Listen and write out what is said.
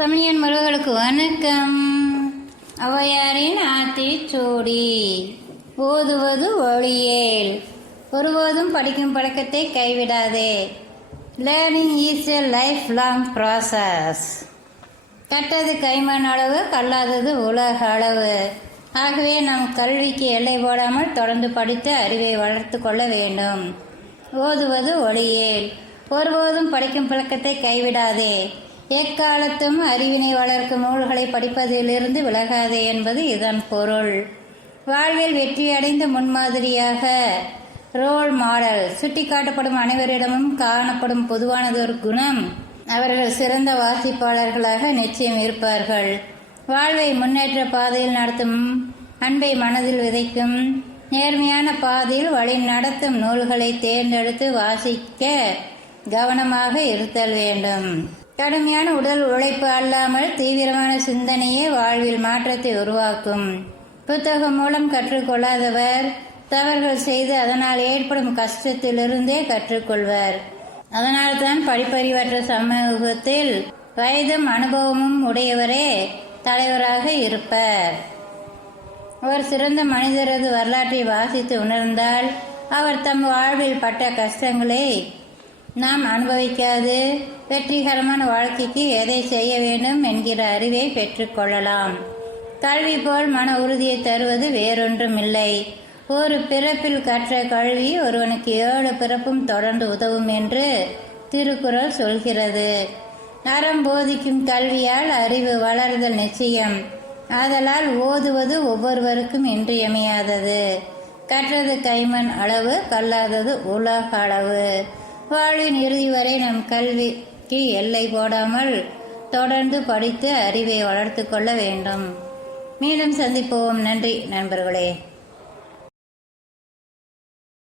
தமிழியன் முருகர்களுக்கு வணக்கம். ஔவையாரின் ஆத்திச்சூடி. ஓதுவது ஒளியேல். ஒருபோதும் படிக்கும் பழக்கத்தை கைவிடாதே. Learning is a life long process. கட்டது கைமண் அளவு, கல்லாதது உலக அளவு. ஆகவே நம் கல்விக்கு எல்லை போடாமல் தொடர்ந்து படித்து அறிவை வளர்த்து கொள்ள வேண்டும். ஓதுவது ஒளியேல். ஒருபோதும் படிக்கும் பழக்கத்தை கைவிடாதே. எக்காலத்தும் அறிவினை வளர்க்கும் நூல்களை படிப்பதிலிருந்து விலகாதே என்பது இதன் பொருள். வாழ்வில் வெற்றியடைந்த முன்மாதிரியாக ரோல் மாடல் சுட்டிக்காட்டப்படும் அனைவரிடமும் காணப்படும் பொதுவானதொரு குணம், அவர்கள் சிறந்த வாசிப்பாளர்களாக நிச்சயம் இருப்பார்கள். வாழ்வை முன்னேற்ற பாதையில் நடத்தும், அன்பை மனதில் விதைக்கும், நேர்மையான பாதையில் வழி நடத்தும் நூல்களை தேர்ந்தெடுத்து வாசிக்க கவனமாக இருத்தல் வேண்டும். கடுமையான உடல் உழைப்பு அல்லாமல் தீவிரமான சிந்தனையே வாழ்வில் மாற்றத்தை உருவாக்கும். புத்தகம் மூலம் கற்றுக்கொள்ளாதவர் தவறுகள் செய்து அதனால் ஏற்படும் கஷ்டத்திலிருந்தே கற்றுக்கொள்வர். அதனால்தான் படிப்பறிவற்ற சமூகத்தில் வயதும் அனுபவமும் உடையவரே தலைவராக இருப்பர். ஒரு சிறந்த மனிதரது வரலாற்றை வாசித்து உணர்ந்தால் அவர் தம் வாழ்வில் பட்ட கஷ்டங்களை நாம் அனுபவிக்காது வெற்றிகரமான வாழ்க்கைக்கு எதை செய்ய வேண்டும் என்கிற அறிவை பெற்றுக்கொள்ளலாம். கல்வி போல் மன உறுதியை தருவது வேறொன்றும் இல்லை. ஒரு பிறப்பில் கற்ற கல்வி ஒருவனுக்கு 7 பிறப்பும் தொடர்ந்து உதவும் என்று திருக்குறள் சொல்கிறது. அறம் போதிக்கும் கல்வியால் அறிவு வளர்தல் நிச்சயம். ஆதலால் ஓதுவது ஒவ்வொருவருக்கும் இன்றியமையாதது. கற்றது கைமண் அளவு, கல்லாதது உலக அளவு. வாழ்வின் இறுதி வரை நம் கல்விக்கு எல்லை போடாமல் தொடர்ந்து படித்து அறிவை வளர்த்து கொள்ள வேண்டும். மீண்டும் சந்திப்போம். நன்றி நண்பர்களே.